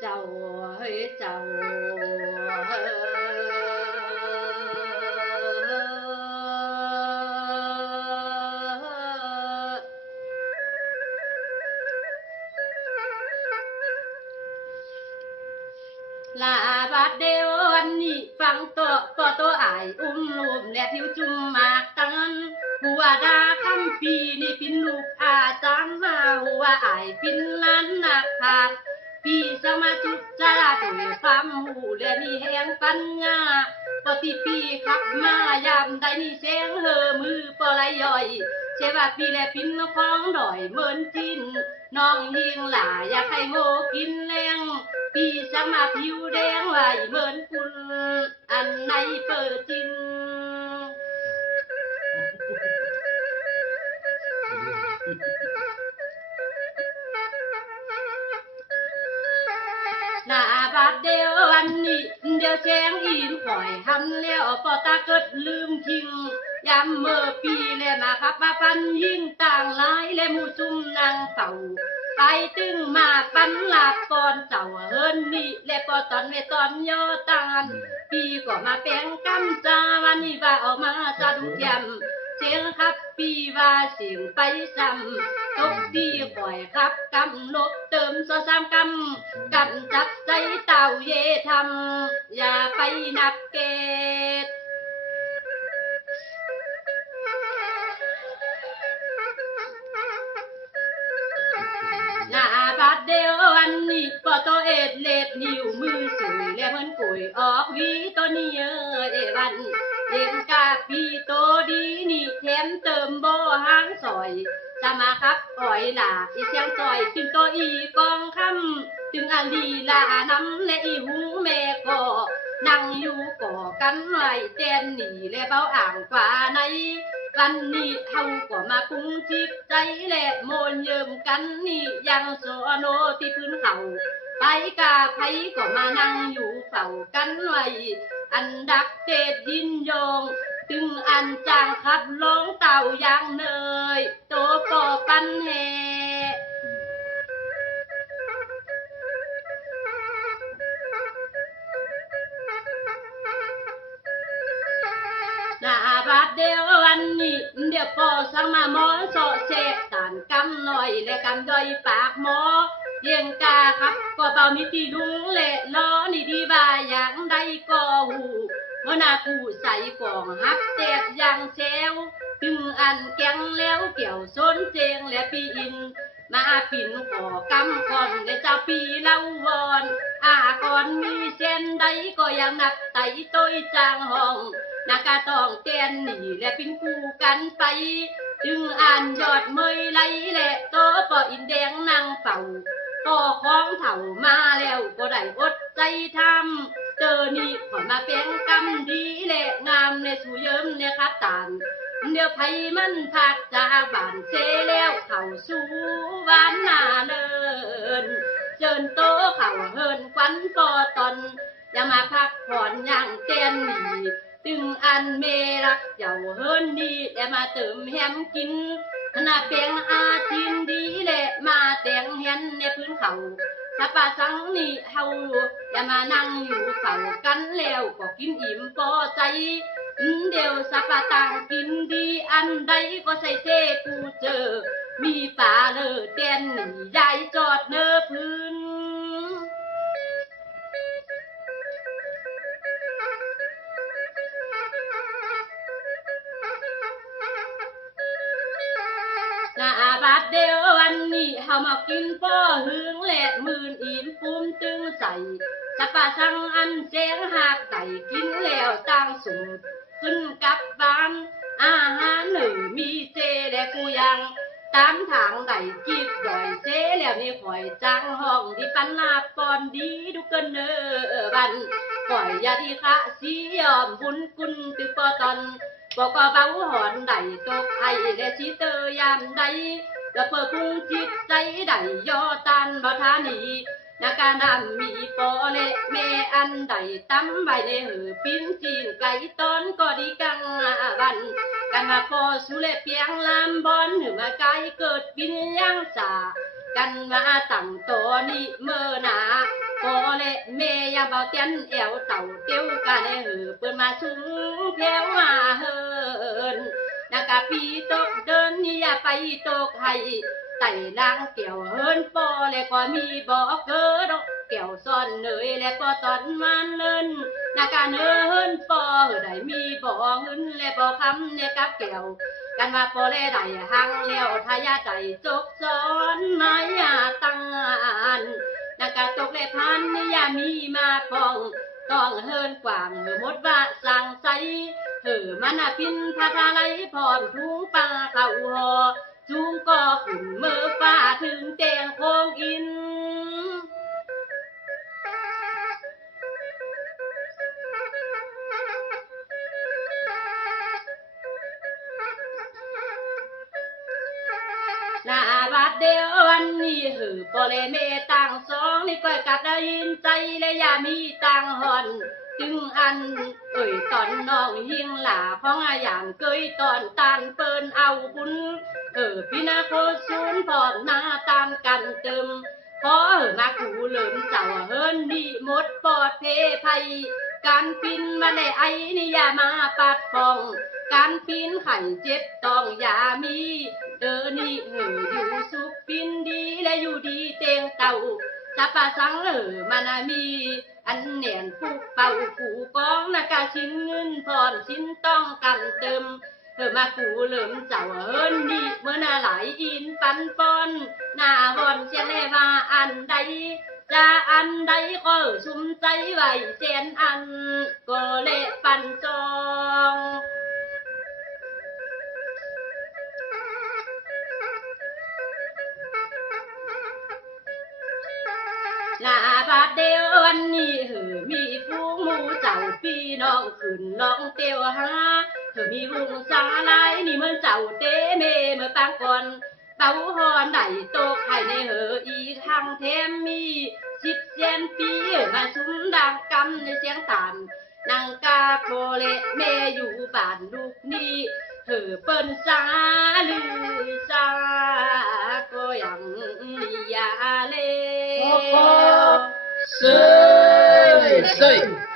เจ้าเฮ้ยเจ้าลาบาดเดียววันนี้ฟังตัวก็ตัวอายลูมและผิวจุ่มมากตันหัวดาคำปีนี่ปินลูกอาจารย์มาหัวอายปินล้านนักขาดพี่สมาจุดจาด้วยความหูและมีแห่งปัญญาปฏิปีขับมายามใดนี่เสียงเฮอมือปลายย่อยเชว่าพี่และปินของดอยเหมือนจินน้องยิงหล่าอยากให้โง่กินแรงพี่สมาผิวแดงไหวเหมือนคุณอันในเปิดจินหน้าบาดเดียววันนี้เดียวแจ้งอินปล่อยหันแล้วปอตาเกิดลืมทิ้งยามเมื่อปีและมาขับมาปันยิ่งต่างหลายและมูซุ่มนางเต่าไปตึงมาปันหลับก่อนเจ้าเฮินนี่และปอตอนเวตอนย่อตานพี่ก็มาแปลงกำจาวันนี้ว่าออกมาจะดูเทียมเสียงครับปีว่าเสียงไปซ้ำตกที่ปล่อยครับกำลบเติมซอสามกำจับใจเต่าเย่ทำอย่าไปนับเกตหน้าบาดเดียววันนี้ปอตัวเอ็ดเล็ดนิ้วมือสวยและเหมือนกุยออกวีตัวนี้วันเย็นกาปีโตดีนี่แถมเติมโบหางซอยจะมาครับอ่อยล่ะอีเสียงซอยถึงตัวอีกองคำถึงอันดีลาน้ำและอีหูแม่ก็นั่งอยู่ก่อกันไว้แจนหนีและเบาอ่างกว่าในวันนี้เฮาก็มาปรุงจิตใจและโมนเยิมกันนี่ยังโซโนที่พื้นเขาไปกาไผก็มานั่งอยู่เฝ้ากันไว้อันดักเตดยินยงตึงอันจางขับลงเต่าอย่างเนยโตปอปันแหหน้าบาดเดียววันนี้เดี๋ยวปอสังมาหมอโซเชตานกำหน่อยและกำย่อยปากหมอเยียงกาครับก็เบานิติลุงเละล้อนี่ดีบ่าอย่างใดก็หูเมื่อนาผู้ใส่กล่องฮับเตดอย่างเซลถึงอันแกงแล้วเกี่ยวส้นเจงและปีอินมาปิ่นขอกำก่อนและเจ้าปีเล่าวอนก่อนมีเส้นใดก็ยังนับไต่ต้อยจางห้องนากาต้องเตียนหนีและปิ้นคู่กันไปจึงอ่านยอดเมยไหลและโตปออินแดงนางเฝ้าก็ของเถ่ามาแล้วก็ได้อดใจทำเจอนี่ขอมาเป็นกำดีและงามในสู่เยิ้มในคัดตานเดี๋ยวไผมันพักจากบ้านเสแล้วเข้าสู่บ้านหน้าเนินเจิญโตเข้าเฮินควันปอตอนอย่ามาพักผ่อนอย่างเต้นนี่ตึงอันเมรักเจ้าเฮินดีและมาเติมแฮมกินหน้าเปียงอาทินดีและมาแต่งเห็นในพื้นเขาถ้าป่าสังนี่เฮาอย่ามานั่งอยู่เฝ้ากันแล้วก็กินอิ่มพอใจเดี๋ยวสัปต่างกินดีอันใดก็ใส่เจกูเจอมีป่าเลอเต้นหนียายจอดเนอพื้นหน้าบาดเดียววันนี้เฮามากินป้อหึงและมื่นอิ่มปุ้มตึงใส่สัปสังอันเจงหากไก่กินแล้วตั้งสุดขึ้นกับบ้านอาหารหนึ่งมีเจและกูยังตามทางไก่จีบดอยเจแล้วนี่ข่อยจังห้องที่ปันนาปอนดีดูกันเนอบันข่อยยาดีคะสียอมบุญกุนตึกปอตอนบอกก็เบาหอนใดตกไอและชีเตยามใดแล้วเพื่อพุงจิตใจใดย่อตันบ่ทานีนาการนำมีปอเละแม่อันใดตั้มใบในหือปิ้นจีนไก่ต้นก็ดีกังวันกันมาพอสุเลเปียงลำบอนหือมาไกลเกิดปินยังจ่า กันว่าตั้งตัวนี้เมื่อหนาพอและแม่ยังเบาเตียนแอวเต่าเตี้ยวกันให้เปิดมาสูงแถวมาเฮินนากาปีตกเดินนี่อย่าไปตกให้ไต่ล่างเกี่ยวเฮินปอและก็มีบ่อเกิดเกี่ยวซ่อนเนยและก็ตอนมันเลินนาการเฮินปอได้มีบ่อเงินและบ่อคำเนี่ยกับเกี่ยวกันว่าปอและได้หังแล้วทายาใจจกซ้อนไม้ตังนากาตกและพันนี่อย่ามีมาพองต้องเฮินกว่างหมดว่าสั่งใสมันพินพาทาไหลพร้อมทุ่งปลาเข้าหอจุงก็ขึ้นเมื่อฟ้าถึงแจงคงอินนาบาดเดียววันนี้ปอเลเมตังสองนี่ก้อยกัดได้ยินใจและอย่ามีตังหอนจึงอันตอนน้องยิงหล่าของอย่างเกยตอนตานเปิ้นเอาบุญพี่นาโคซูนพอดหน้าตามกันเติมพอมากูเหลิมเจ้าเฮินนี่หมดปอดเพภัยการปินมาในไอ้นี่อย่ามาปัดฟองการปินไข่เจ็บต้องอย่ามีนี่อยู่สุขปินดีและอยู่ดีเตียงเต่าจะปะสังมันมีอันเนียนผูกเป่าผูกองนากาชิ้นเงินพรชิ้นต้องกันเติมมากูเหลิมเจ้าเฮินนี่เมื่อนาหลายอินปันปอนหน้าบอนเชลว่าอันใดจะอันใดก็ชุ่มใจไว้เจนอันก็เละปันจองหน้าบาดเดียววันนี้มีผู้หมู่เจ้าพี่น้องขึ้นน้องเตียวหามีวงสาลายนี่เหมือนเจ้าเตเมเมื่อปางก่อนเต้าหอนได้โตไข่ในอีกทางแถมมี10 เซนปีมาซุ้มดังกำในเสียงตานนางกาโคเลแม่อยู่บ้านลูกนี้เปิ้นสาลือสาก็ยังยาเล岁岁。